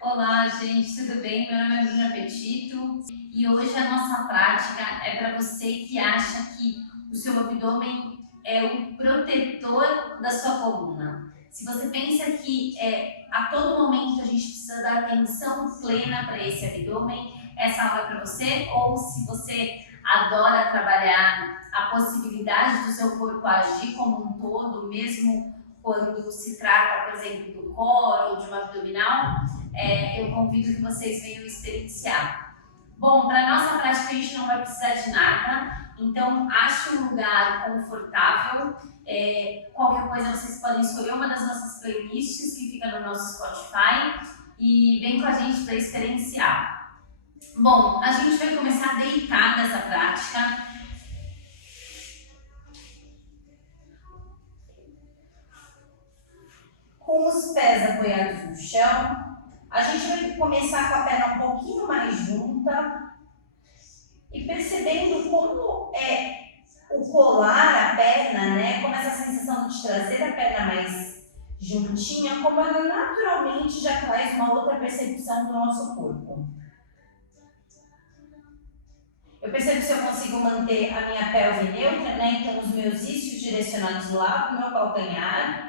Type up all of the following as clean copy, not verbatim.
Olá, gente, tudo bem? Meu nome é Bruna Petito e hoje a nossa prática é para você que acha que o seu abdômen é o protetor da sua coluna. Se você pensa que a todo momento a gente precisa dar atenção plena para esse abdômen, essa aula é para você. Ou se você adora trabalhar a possibilidade do seu corpo agir como um todo, mesmo quando se trata, por exemplo, do core ou de uma abdominal, eu convido que vocês venham experienciar. Bom, para a nossa prática a gente não vai precisar de nada, então ache um lugar confortável. Qualquer coisa vocês podem escolher uma das nossas playlists que fica no nosso Spotify e vem com a gente para experienciar. Bom, a gente vai começar a deitar nessa prática. Com os pés apoiados no chão, a gente vai começar com a perna um pouquinho mais junta e percebendo como o colar a perna, né? Como essa sensação de trazer a perna mais juntinha, como ela naturalmente já traz uma outra percepção do nosso corpo. Eu percebo se eu consigo manter a minha pelve neutra, né? Então os meus isquios direcionados lá para o meu calcanhar.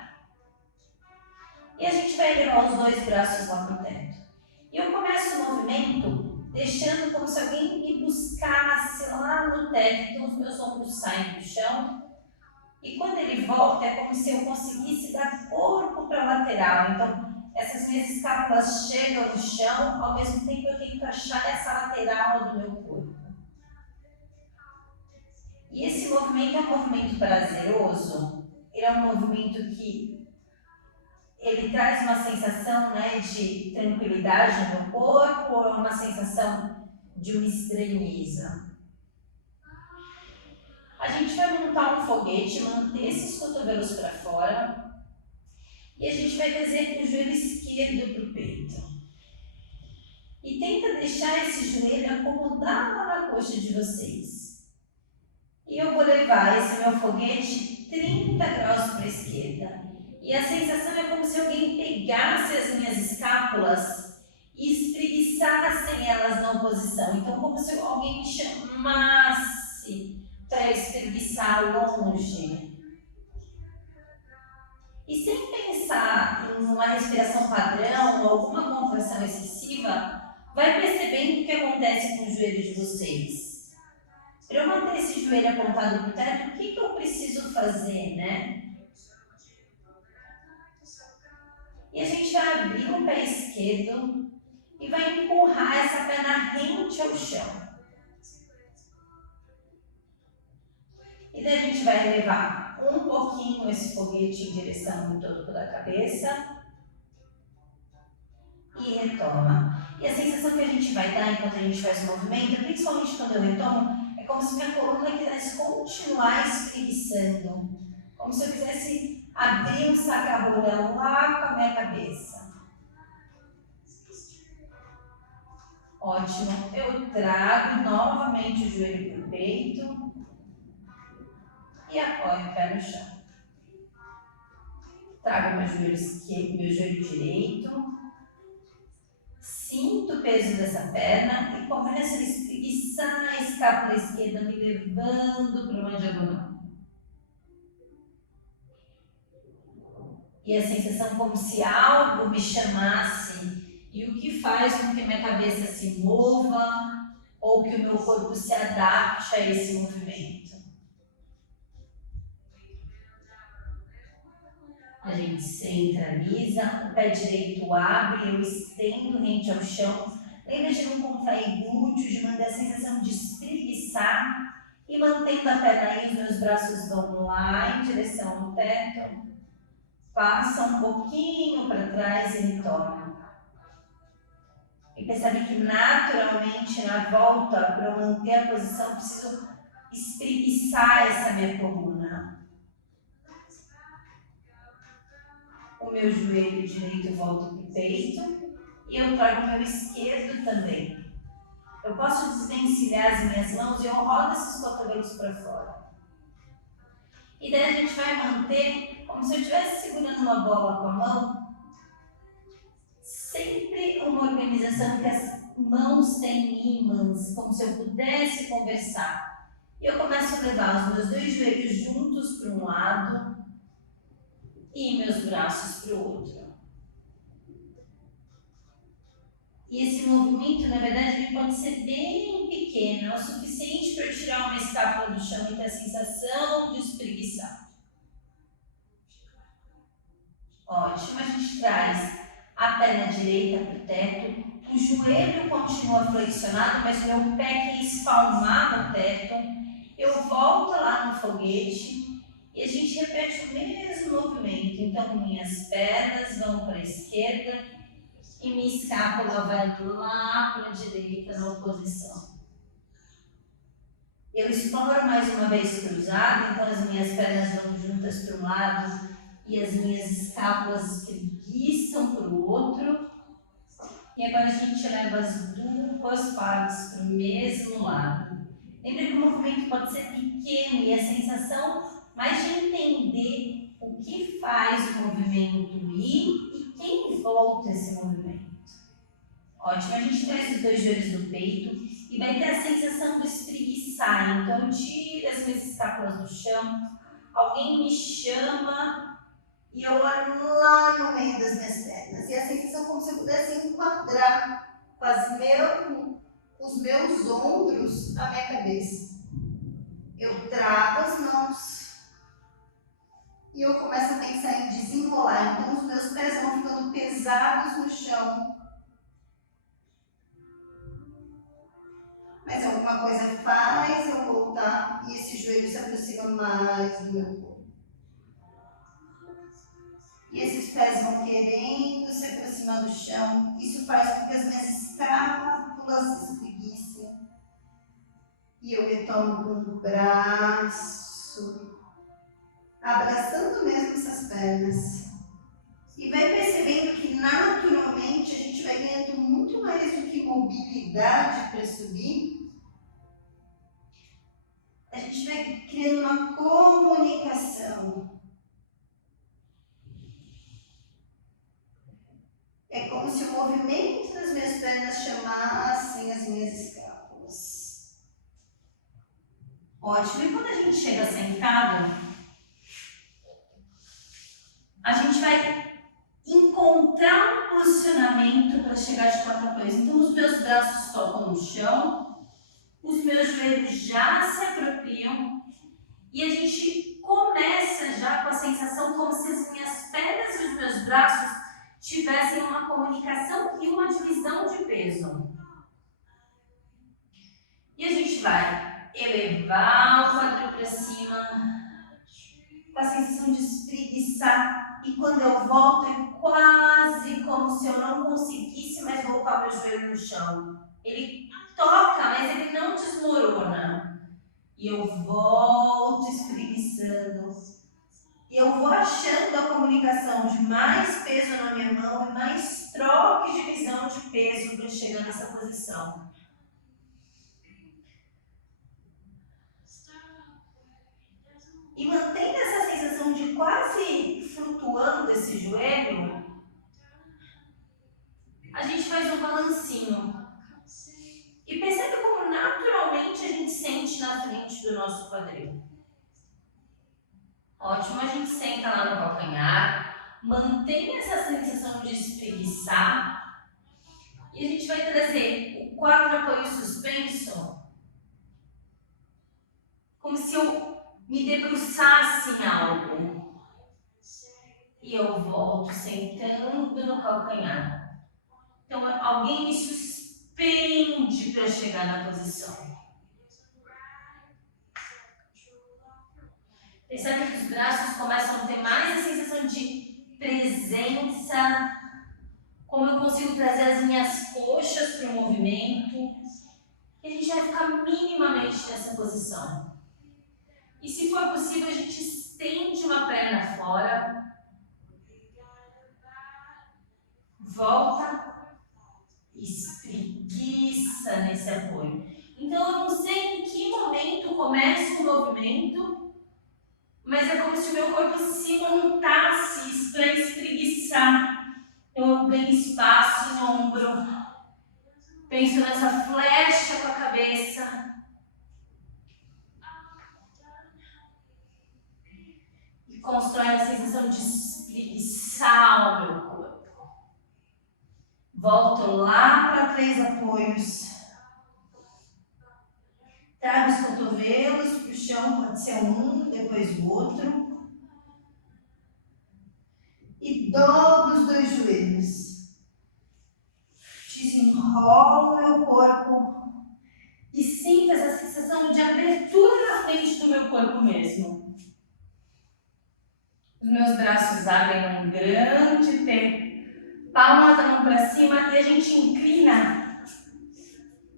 E a gente vai elevar os dois braços lá para o teto. E eu começo o movimento deixando como se alguém me buscasse lá no teto. Então os meus ombros saem do chão. E quando ele volta, é como se eu conseguisse dar corpo para a lateral. Então essas minhas escápulas chegam no chão, ao mesmo tempo eu tento achar essa lateral do meu corpo. E esse movimento é um movimento prazeroso. Ele é um movimento que ele traz uma sensação, né, de tranquilidade no corpo ou é uma sensação de uma estranheza? A gente vai montar um foguete, manter esses cotovelos para fora e a gente vai trazer o joelho esquerdo para o peito. E tenta deixar esse joelho acomodado na coxa de vocês. E eu vou levar esse meu foguete 30 graus para a esquerda. E a sensação é como se alguém pegasse as minhas escápulas e espreguiçassem elas na oposição. Então, como se alguém me chamasse para espreguiçar longe. E sem pensar em uma respiração padrão ou alguma contração excessiva, vai percebendo o que acontece com o joelho de vocês. Para eu manter esse joelho apontado para o teto, o que eu preciso fazer, né? E a gente vai abrir o pé esquerdo e vai empurrar essa perna rente ao chão. E daí a gente vai levar um pouquinho esse foguete em direção do topo da cabeça e retoma. E a sensação que a gente vai dar enquanto a gente faz o movimento, principalmente quando eu retomo, é como se minha coluna quisesse continuar espreguiçando. Como se eu quisesse abrir um saca-rolha lá com a minha cabeça. Ótimo. Eu trago novamente o joelho para o peito e apoio o pé no chão. Trago meu joelho esquerdo, meu joelho direito. Sinto o peso dessa perna e começo a espreguiçar a escápula esquerda, me levando para uma diagonal. E a sensação como se algo me chamasse. E o que faz com que a minha cabeça se mova ou que o meu corpo se adapte a esse movimento. A gente centraliza, o pé direito abre, eu estendo rente ao chão. Lembra de não contrair glúteos, de manter a sensação de espreguiçar. E mantendo a perna aí, os meus braços vão lá em direção ao teto. Passa um pouquinho para trás e retorna. E percebe que naturalmente na volta, para eu manter a posição, preciso espreguiçar essa minha coluna. O meu joelho direito volta para o peito e eu trago o meu esquerdo também. Eu posso desvencilhar as minhas mãos e eu rodo esses cotovelos para fora. E daí a gente vai manter como se eu estivesse segurando uma bola com a mão. Sempre uma organização que as mãos têm ímãs, como se eu pudesse conversar. E eu começo a levar os meus dois joelhos juntos para um lado e meus braços para o outro. E esse movimento, na verdade, ele pode ser bem pequeno, é o suficiente para eu tirar uma escápula do chão e ter a sensação de espreguiçar. Ótimo, a gente traz a perna direita para o teto, o joelho continua flexionado, mas meu pé quer espalmar no teto. Eu volto lá no foguete e a gente repete o mesmo movimento. Então, minhas pernas vão para a esquerda e minha escápula vai lá para a direita na oposição. Eu exploro mais uma vez cruzado, então as minhas pernas vão juntas para um lado e as minhas escápulas espreguiçam para o outro. E agora a gente leva as duas partes para o mesmo lado. Lembra que o movimento pode ser pequeno e a sensação mais de entender o que faz o movimento ir e quem volta esse movimento. Ótimo, a gente traz os dois joelhos do peito e vai ter a sensação de espreguiçar. Então, eu tiro as minhas escápulas do chão, alguém me chama e eu olho lá no meio das minhas pernas. E a sensação é como se eu pudesse enquadrar com os meus ombros a minha cabeça. Eu trago as mãos e eu começo a pensar em desenrolar. Então, os meus pés vão ficando pesados no chão. Mas alguma coisa faz eu voltar e esse joelho se aproxima mais do meu corpo. E esses pés vão querendo se aproximar do chão. Isso faz com que as minhas escápulas se espreguicem. E eu retorno com o braço, abraçando mesmo essas pernas. E vai percebendo que naturalmente a gente vai ganhando muito mais do que mobilidade para subir. A gente vai criando uma comunicação. É como se o movimento das minhas pernas chamassem as minhas escápulas. Ótimo. E quando a gente chega sentado, a gente vai encontrar um posicionamento para chegar de quatro apoios. Então, os meus braços tocam no chão, os meus joelhos já se apropriam e a gente começa já com a sensação como se as minhas pernas e os meus braços tivessem uma comunicação e uma divisão de peso. E a gente vai elevar o quadril para cima, com a sensação de espreguiçar. E quando eu volto, é quase como se eu não conseguisse mais voltar meu joelho no chão. Ele toca, mas ele não desmorona. E eu volto espreguiçando. E eu vou achando a comunicação de mais peso na minha mão e mais troca e divisão de peso para chegar nessa posição. E mantendo essa sensação de quase flutuando esse joelho, a gente faz um balancinho. E percebe como naturalmente a gente sente na frente do nosso quadril. Ótimo, a gente senta lá no calcanhar, mantém essa sensação de espreguiçar e a gente vai trazer o quadro apoio suspenso como se eu me debruçasse em algo. E eu volto sentando no calcanhar. Então alguém me suspende para chegar na posição. Percebe que os braços começam a ter mais a sensação de presença, como eu consigo trazer as minhas coxas para o movimento. E a gente vai ficar minimamente nessa posição. E se for possível, a gente estende uma perna fora, volta, espreguiça nesse apoio. Então eu não sei em que momento começa o movimento, mas é como se o meu corpo se montasse para espreguiçar. Eu ganho espaço no ombro, penso nessa flecha com a cabeça. E constrói a sensação de espreguiçar o meu corpo. Volto lá para 3 apoios. Trago os cotovelos para o chão, pode ser um, depois o outro. E dobro os 2 joelhos. Desenrolo o meu corpo e sinto essa sensação de abertura na frente do meu corpo mesmo. Os meus braços abrem um grande T, palma da mão para cima e a gente inclina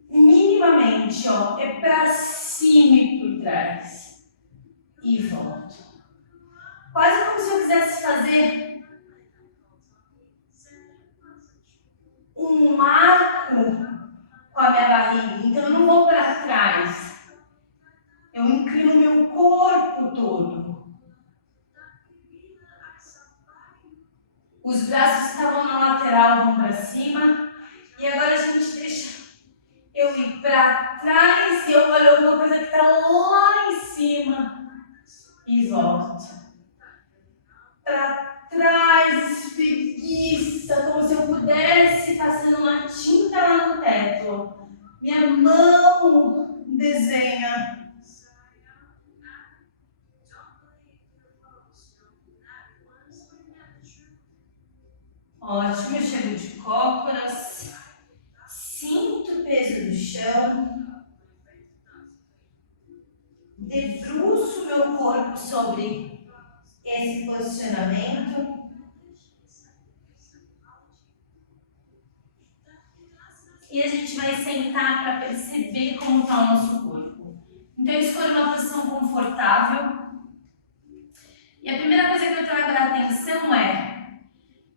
minimamente, ó, é para cima e por trás. E volto. Quase como se eu quisesse fazer um arco com a minha barriga. Então eu não vou para trás. Eu inclino meu corpo todo. Os braços estavam na lateral, vão para cima. E agora a gente deixa eu ir para trás e eu olho alguma coisa que está lá em cima. E volto. Para trás, espreguiça, como se eu pudesse passando uma tinta lá no teto. Minha mão desenha. Ótimo, eu chego de cócoras, sinto o peso do chão, debruço meu corpo sobre esse posicionamento e a gente vai sentar para perceber como está o nosso corpo. Então eu escolho uma posição confortável e a primeira coisa que eu trago a atenção é: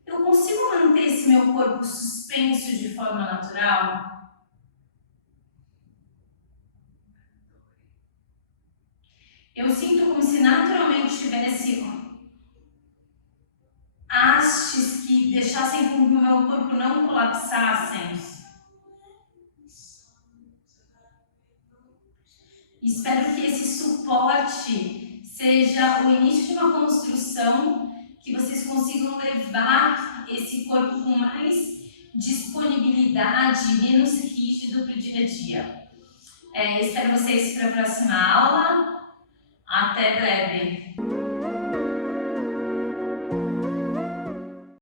eu consigo manter esse meu corpo suspenso de forma natural? Eu sinto como se naturalmente tivesse hastes que deixassem com que o meu corpo não colapsassem. Espero que esse suporte seja o início de uma construção, que vocês consigam levar esse corpo com mais disponibilidade, menos rígido para o dia a dia. Espero vocês para a próxima aula. Até breve!